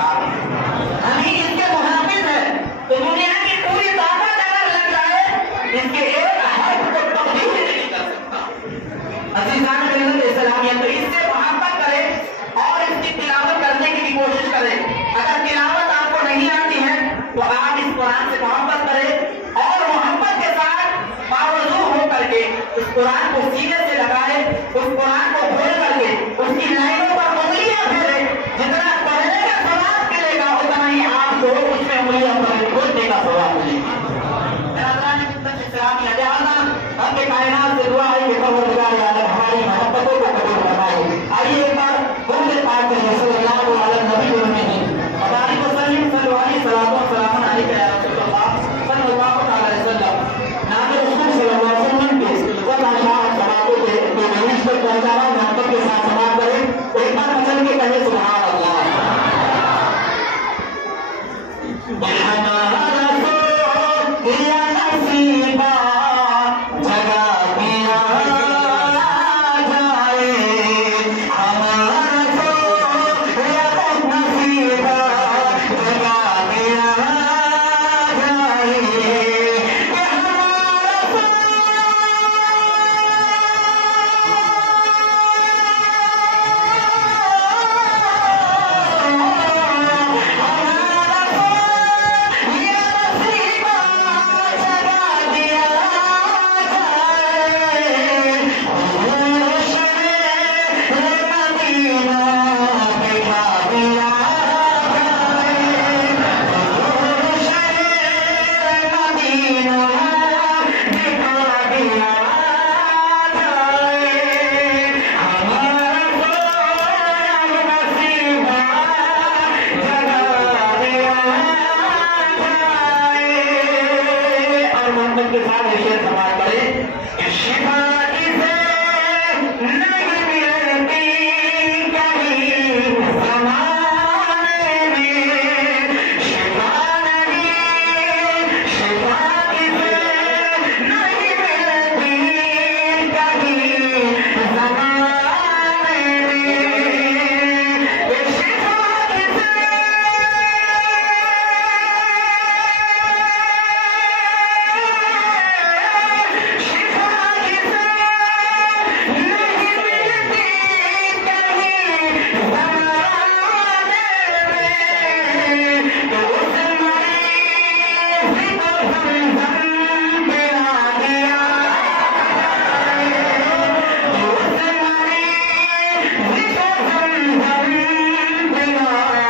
हाल अभी इसके मुहाफिज है तो दुनिया की पूरी ताकत अगर लग जाए इसके एक हर्फ को तब्दील नहीं कर सकता। अजीजान इस्लामियत, तो इससे मोहब्बत करें और इसकी तिलावत करने की भी कोशिश करें। अगर तिलावत आपको नहीं आती है तो आप इस कुरान से मोहब्बत करें और मोहब्बत के साथ बावजूद हो करके उस कुरान को सीने से लगाए, उस कुरान को खोल करके उसकी लाइनों